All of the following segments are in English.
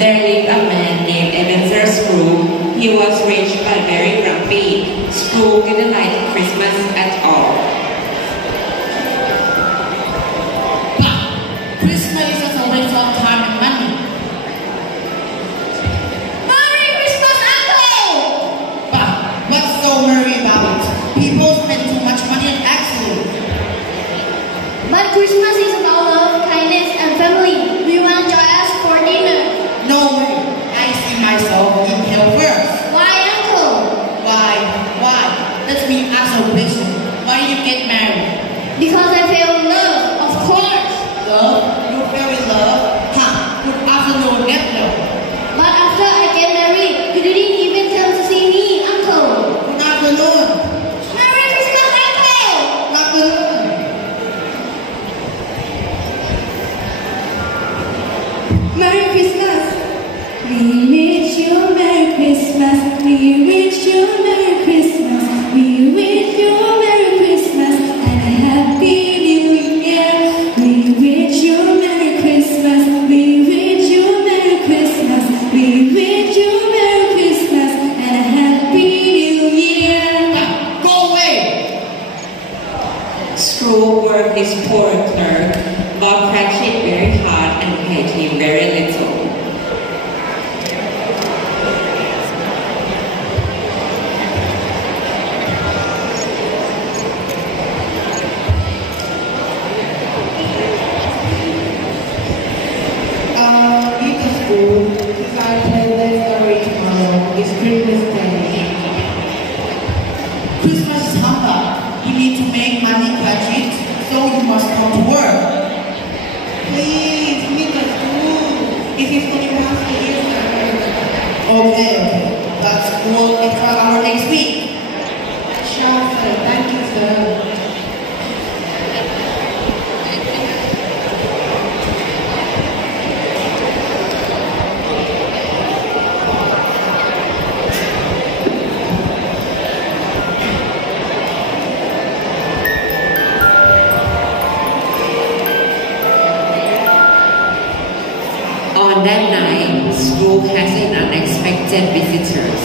there lived a man named Ebenezer Scrooge. He was rich but very grumpy. Scrooge didn't like Christmas at all. But Christmas is just a waste of time and money. Merry Christmas, Uncle! But what's so merry about it? People spend too much money on accidents. But Christmas is about love, kindness, and family. We want to ask for dinner. No way. I see myself in hell first. Why, Uncle? Why? Let me ask a question. Why did you get married? Because I fell in love, of course. Love? You fell in love? Huh? Good afternoon, get love. But after I get married, you didn't even come to see me, Uncle. Good afternoon. Merry Christmas, Uncle! Good afternoon. Merry Christmas. We wish you Merry Christmas. We wish you Merry Christmas. We wish you Merry Christmas and a Happy New Year. We wish you Merry Christmas. We wish you Merry Christmas. We wish you Merry Christmas and a Happy New Year. Now, go away. Scrooge worked his poor clerk, but practiced very hard and paid him very little. Eat the school. Since I play less story tomorrow, it's Christmas Day. Christmas is humbug. You need to make money catch it, so you must come to work. Please, meet the school. It is only once a year. Okay. Let's work extra hour next week. Sure, sir. Thank you, sir. On that night, Scrooge has an unexpected visitors.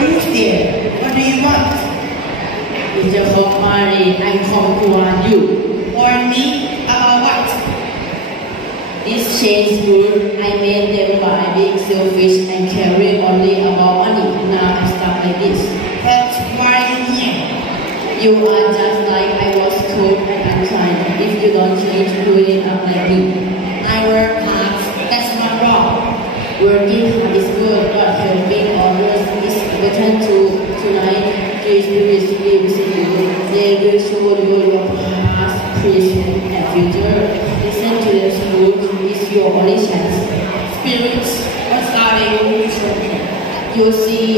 Who's there? What do you want? Mr. Hokmari, I come to warn you. Warn me about what? This change good. I made them by being selfish and caring only about money. Now I start like this. But why are you here? You are just like I was cold and unkind. If you don't change, you will end up like me. I work hard. That's not wrong. Working hard is good, but helping others is better too. Tonight, these spirits will see you. They will show you your past, present, and future. Listen to the truth. It's your only chance. Spirits, what are they going to show me? You see,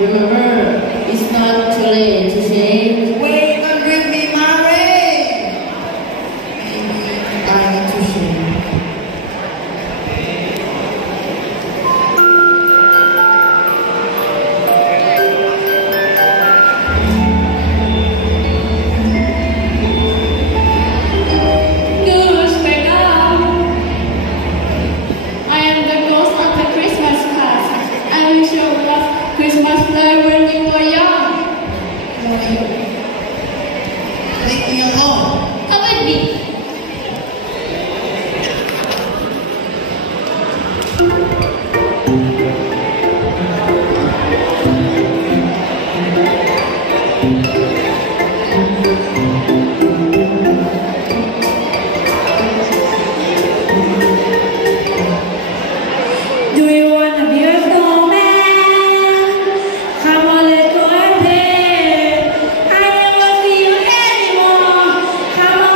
remember, it's not too late to change. Wait, don't bring me married! Maybe I need to shave. Christmas play when you were young. Leave me alone. Come with me. Do you want to be a snowman? Come on, let's go and play. I never see you anymore. Come on,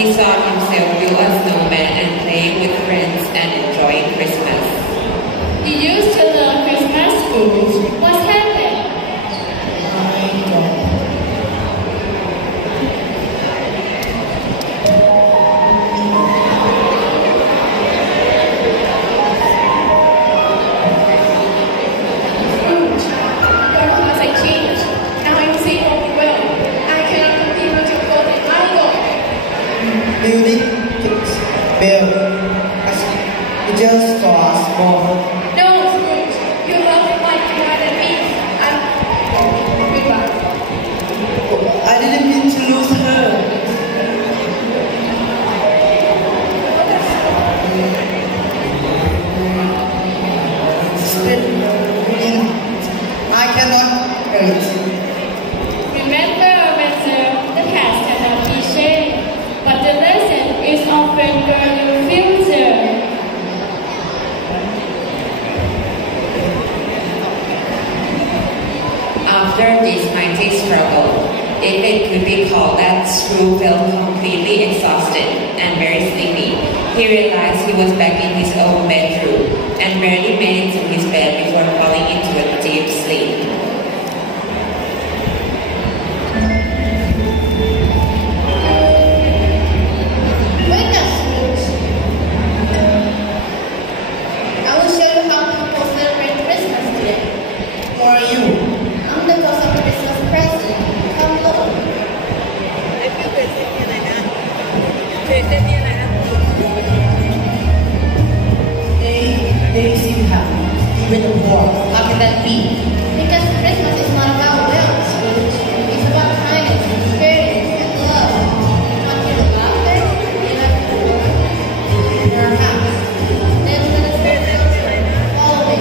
he saw himself build a snowman and playing with friends and enjoying Christmas. He used to love Christmas food. What's happened? I don't. Scrooge, your plans have changed. Now I'm safe on the well. I cannot continue to go in my goal. Building kicks. Bill. It just for us more. No, Scrooge, you love him like more than me. Goodbye. I didn't mean to lose her. I cannot wait. Remember, Windsor, the past cannot be changed, but the lesson is often for your future. After this mighty struggle, if it could be called that, Scrooge felt completely exhausted and very sleepy. He realized he was back in his own bedroom and barely made it to his bed before falling into a deep sleep. Wake up, Scrooge. I will show you how people celebrate Christmas today. Who are you? I'm the ghost of Christmas present. Come look. They seem happy. Even the war. How can that be? Because Christmas is not about wealth, Scrooge. It's about kindness, experience, and love. Want to hear the laughter? You like the war? Perhaps. Then let us follow me.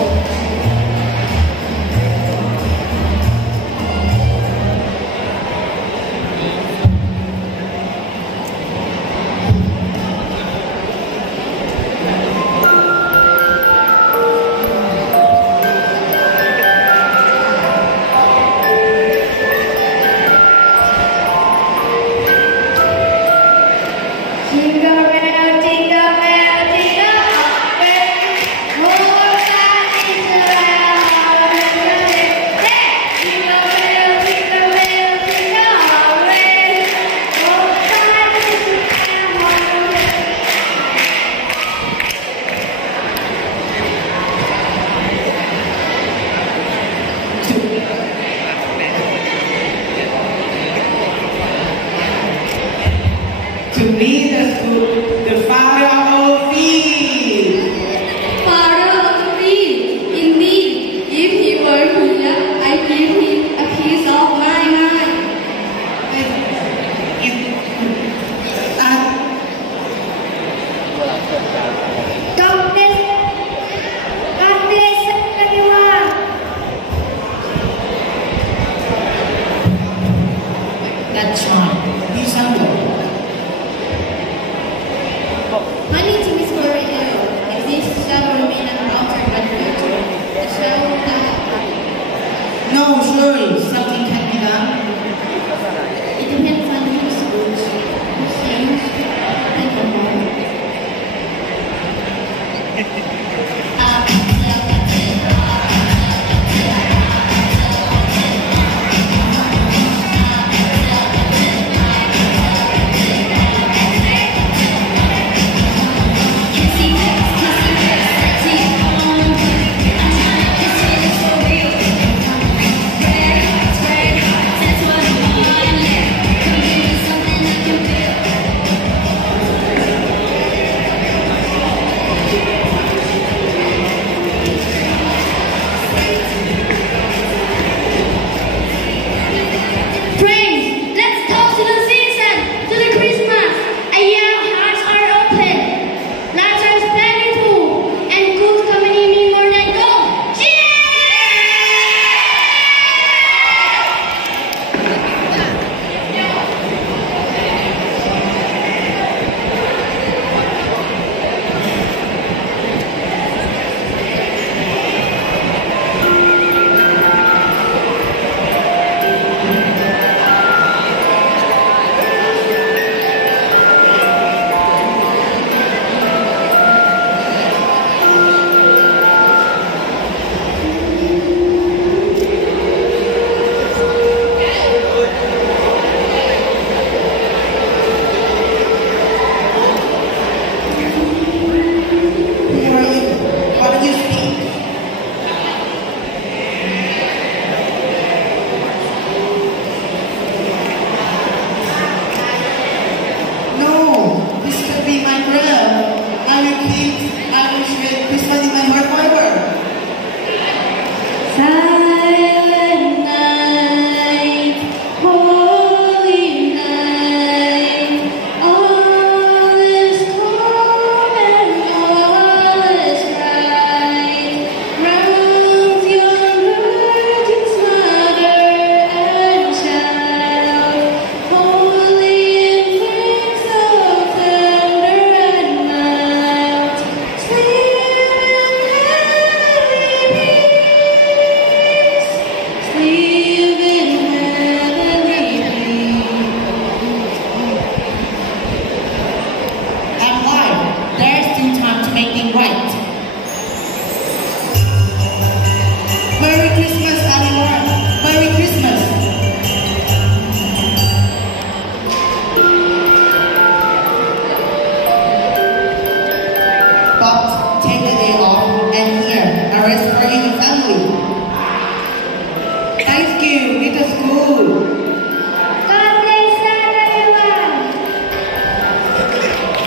Jingle bell, jingle bell, jingle all the way. More fun is around all the way. Hey! Jingle bell, jingle bell, jingle all the way. More fun is around all the way. To me, the father of all thieves. Father of the field, indeed, if he were here, I'd give him a piece of my mind. God bless everyone. That's fine. He's humble. say Christmas in my heart forever. Silent night, holy night, all is calm and all is bright. Round your virgin's mother and child, holy infants so tender and mild, sleep in heavenly peace, sleep in heavenly peace. And why? There's still time to make things right. Merry Christmas, everyone. Merry Christmas. But take the day off and here, a rest for you and family. Thank you, little school. God bless everyone.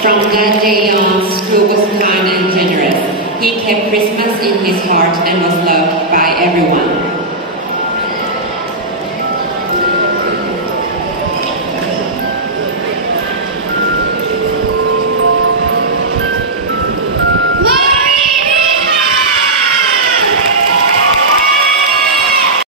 From that day on, Scrooge was kind and generous. He kept Christmas in his heart and was loved by everyone.